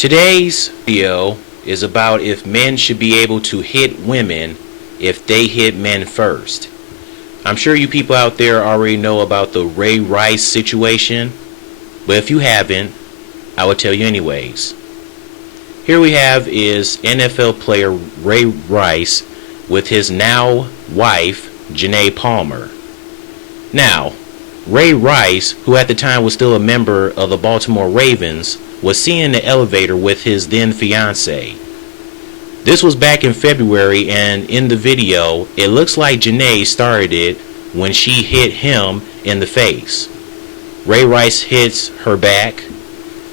Today's video is about if men should be able to hit women if they hit men first. I'm sure you people out there already know about the Ray Rice situation, but if you haven't, I will tell you anyways. Here we have is NFL player Ray Rice with his now wife, Janae Palmer. Now, Ray Rice, who at the time was still a member of the Baltimore Ravens, was seen in the elevator with his then fiancee. This was back in February, and in the video, it looks like Janae started it when she hit him in the face. Ray Rice hits her back.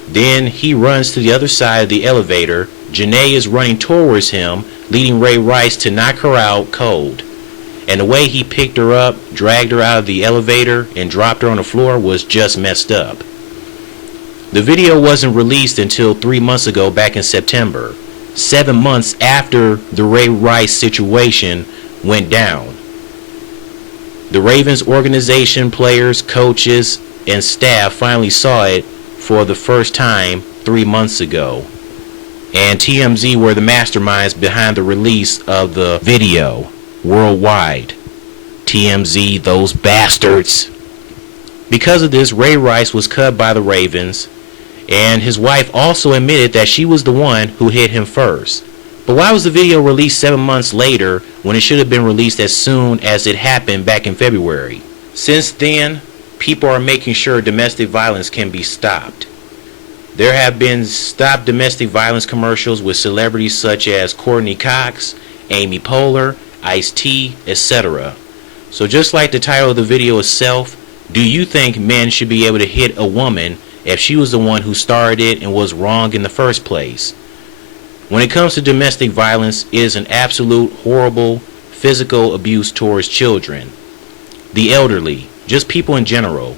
Then he runs to the other side of the elevator. Janae is running towards him, leading Ray Rice to knock her out cold. And the way he picked her up, dragged her out of the elevator, and dropped her on the floor was just messed up. The video wasn't released until 3 months ago, back in September, 7 months after the Ray Rice situation went down. The Ravens organization, players, coaches, and staff finally saw it for the first time 3 months ago. And TMZ were the masterminds behind the release of the video worldwide. TMZ, those bastards. Because of this, Ray Rice was cut by the Ravens, and his wife also admitted that she was the one who hit him first. But why was the video released 7 months later when it should have been released as soon as it happened back in February? Since then, people are making sure domestic violence can be stopped. There have been stop domestic violence commercials with celebrities such as Courtney Cox, Amy Poehler, Ice-T, etc. So just like the title of the video itself, do you think men should be able to hit a woman if she was the one who started it and was wrong in the first place? When it comes to domestic violence, it is an absolute horrible physical abuse towards children, the elderly, just people in general,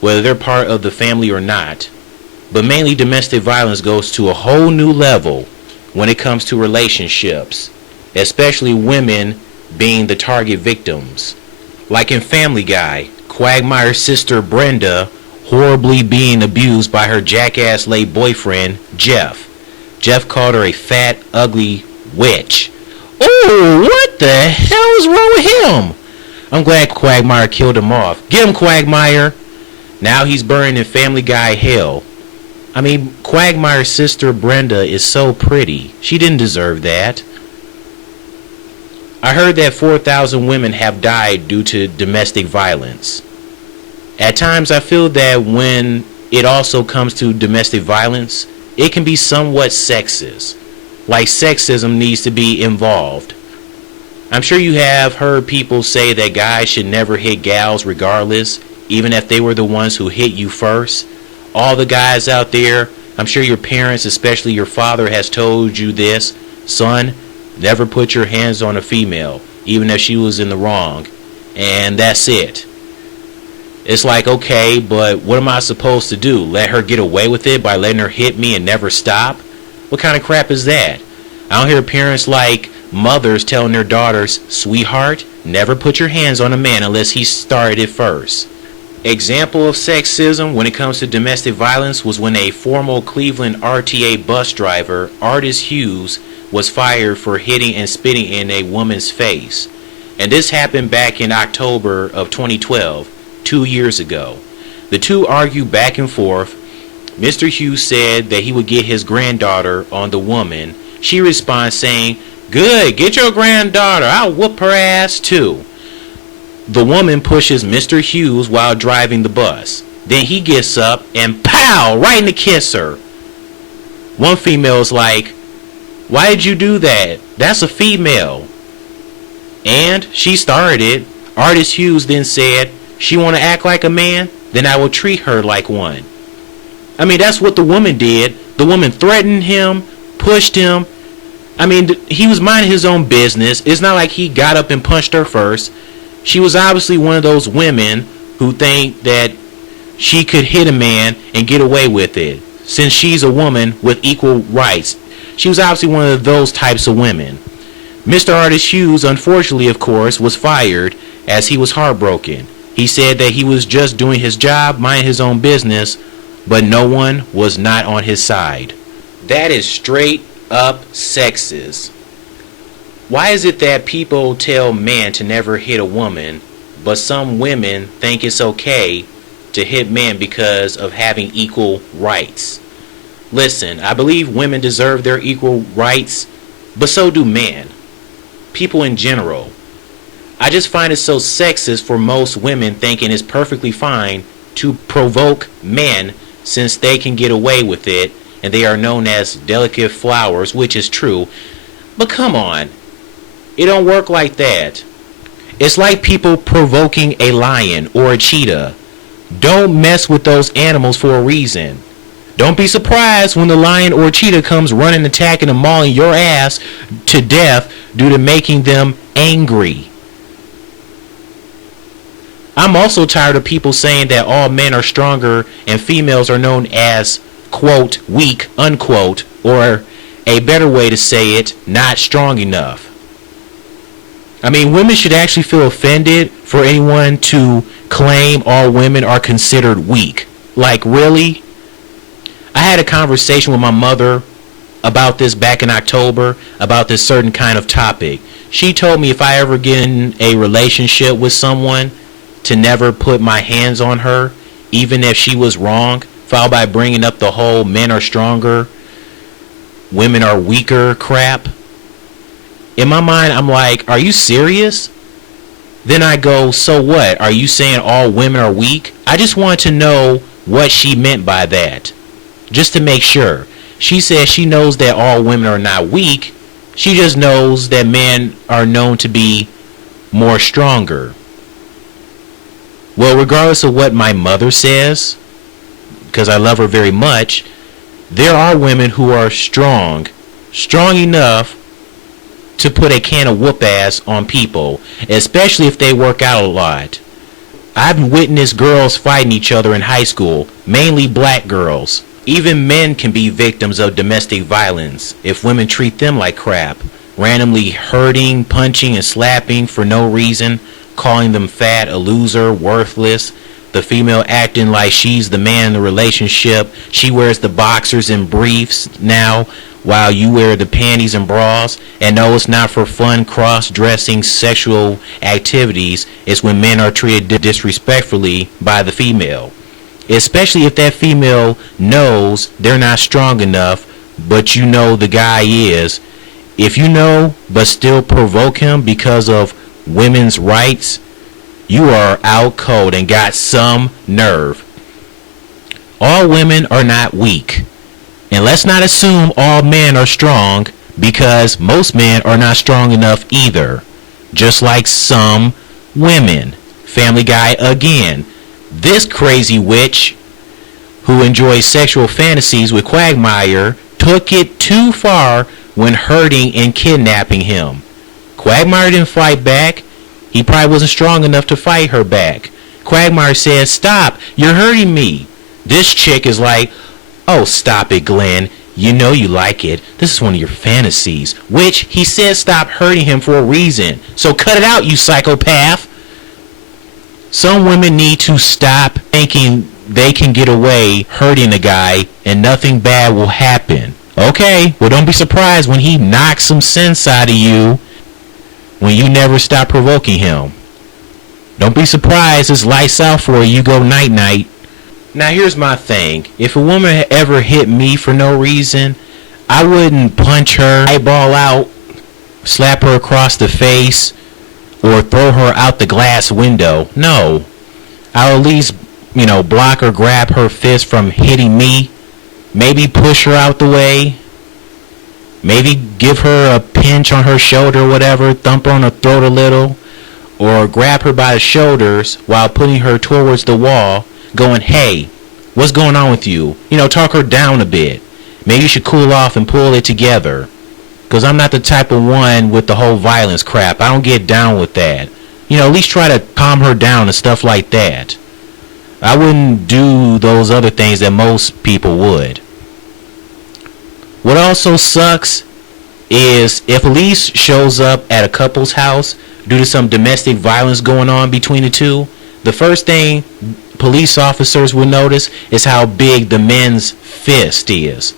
whether they're part of the family or not. But mainly domestic violence goes to a whole new level when it comes to relationships, especially women being the target victims. Like in Family Guy, Quagmire's sister Brenda horribly being abused by her jackass late boyfriend Jeff. Jeff called her a fat, ugly witch. Oh, what the hell is wrong with him? I'm glad Quagmire killed him off. Get him, Quagmire. Now he's burning in Family Guy hell. I mean, Quagmire's sister Brenda is so pretty. She didn't deserve that. I heard that 4,000 women have died due to domestic violence. At times I feel that when it also comes to domestic violence, it can be somewhat sexist. Like sexism needs to be involved. I'm sure you have heard people say that guys should never hit gals regardless, even if they were the ones who hit you first. All the guys out there, I'm sure your parents, especially your father, has told you this. Son, never put your hands on a female, even if she was in the wrong. And that's it. It's like, okay, but what am I supposed to do? Let her get away with it by letting her hit me and never stop? What kind of crap is that? I don't hear parents like mothers telling their daughters, sweetheart, never put your hands on a man unless he started it first. Example of sexism when it comes to domestic violence was when a former Cleveland RTA bus driver, Artis Hughes, was fired for hitting and spitting in a woman's face. And this happened back in October of 2012, 2 years ago. The two argued back and forth. Mr. Hughes said that he would get his granddaughter on the woman. She responds saying, "Good, get your granddaughter, I'll whoop her ass too." The woman pushes Mr. Hughes while driving the bus. Then he gets up and pow, right in the kisser. One female is like, "Why did you do that? That's a female." And she started it. Artis Hughes then said, "She want to act like a man? Then I will treat her like one." I mean, that's what the woman did. The woman threatened him, pushed him. I mean, he was minding his own business. It's not like he got up and punched her first. She was obviously one of those women who think that she could hit a man and get away with it, since she's a woman with equal rights. She was obviously one of those types of women. Mr. Artis Hughes, unfortunately, of course, was fired as he was heartbroken. He said that he was just doing his job, minding his own business, but no one was not on his side. That is straight up sexist. Why is it that people tell men to never hit a woman, but some women think it's okay to hit men because of having equal rights? Listen, I believe women deserve their equal rights, but so do men. People in general. I just find it so sexist for most women thinking it's perfectly fine to provoke men since they can get away with it and they are known as delicate flowers, which is true. But come on, it don't work like that. It's like people provoking a lion or a cheetah. Don't mess with those animals for a reason. Don't be surprised when the lion or cheetah comes running, attacking, and mauling your ass to death due to making them angry. I'm also tired of people saying that all men are stronger and females are known as, quote, weak, unquote, or a better way to say it, not strong enough. I mean, women should actually feel offended for anyone to claim all women are considered weak. Like, really? I had a conversation with my mother about this back in October, about this certain kind of topic. She told me if I ever get in a relationship with someone, to never put my hands on her, even if she was wrong, followed by bringing up the whole men are stronger, women are weaker crap. In my mind, I'm like, are you serious? Then I go, so what? Are you saying all women are weak? I just want to know what she meant by that, just to make sure. She says she knows that all women are not weak. She just knows that men are known to be more stronger. Well, regardless of what my mother says, because I love her very much, there are women who are strong enough to put a can of whoop ass on people, especially if they work out a lot. I've witnessed girls fighting each other in high school, mainly black girls. Even men can be victims of domestic violence if women treat them like crap, randomly hurting, punching, and slapping for no reason, calling them fat, a loser, worthless. The female acting like she's the man in the relationship. She wears the boxers and briefs now, while you wear the panties and bras. And no, it's not for fun, cross-dressing sexual activities. It's when men are treated disrespectfully by the female. Especially if that female knows they're not strong enough, but you know the guy is. If you know, but still provoke him because of women's rights, you are out cold and got some nerve. All women are not weak. And let's not assume all men are strong, because most men are not strong enough either. Just like some women. Family Guy again. This crazy witch who enjoys sexual fantasies with Quagmire took it too far when hurting and kidnapping him. Quagmire didn't fight back. He probably wasn't strong enough to fight her back. Quagmire says, "Stop, you're hurting me." This chick is like, "Oh, stop it, Glenn. You know you like it. This is one of your fantasies." Which he said stop hurting him for a reason. So cut it out, you psychopath. Some women need to stop thinking they can get away hurting a guy and nothing bad will happen. Okay, well, don't be surprised when he knocks some sense out of you when you never stop provoking him. Don't be surprised it's lights out for you go night-night. Now here's my thing. If a woman ever hit me for no reason, I wouldn't punch her eyeball out, slap her across the face, or throw her out the glass window. No. I'll at least, block or grab her fist from hitting me. Maybe push her out the way. Maybe give her a pinch on her shoulder or whatever, thump her on the throat a little, or grab her by the shoulders while putting her towards the wall, going, "Hey, what's going on with you?" Talk her down a bit. Maybe you should cool off and pull it together. Because I'm not the type of one with the whole violence crap. I don't get down with that. At least try to calm her down and stuff like that. I wouldn't do those other things that most people would. What also sucks is if police shows up at a couple's house due to some domestic violence going on between the two, the first thing police officers will notice is how big the men's fist is.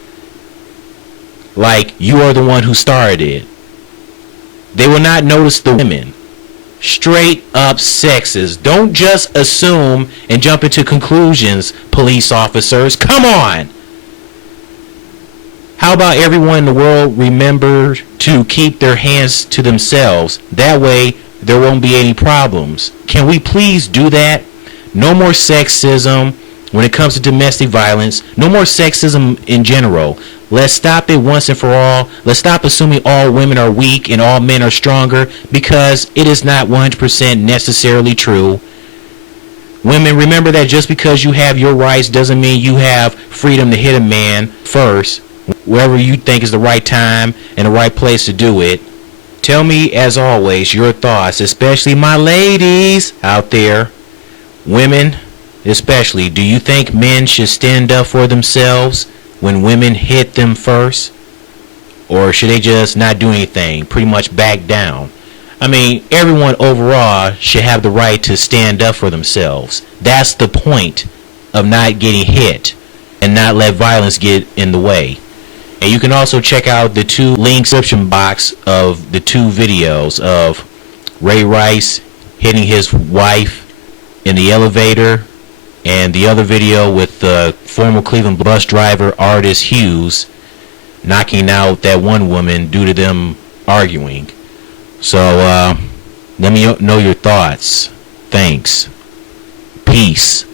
like you are the one who started it. They will not notice the women. Straight up sexist. Don't just assume and jump into conclusions, police officers. Come on. How about everyone in the world remember to keep their hands to themselves? That way there won't be any problems. Can we please do that? No more sexism when it comes to domestic violence. No more sexism in general. Let's stop it once and for all. Let's stop assuming all women are weak and all men are stronger, because it is not 100% necessarily true. Women, remember that just because you have your rights doesn't mean you have freedom to hit a man first, wherever you think is the right time and the right place to do it. Tell me, as always, your thoughts, especially my ladies out there. Women, especially, do you think men should stand up for themselves when women hit them first? Or should they just not do anything, pretty much back down? I mean, everyone overall should have the right to stand up for themselves. That's the point of not getting hit, and not let violence get in the way. And you can also check out the two links in the description box of the two videos of Ray Rice hitting his wife in the elevator, and the other video with the former Cleveland bus driver Artis Hughes knocking out that one woman due to them arguing. So let me know your thoughts. Thanks. Peace.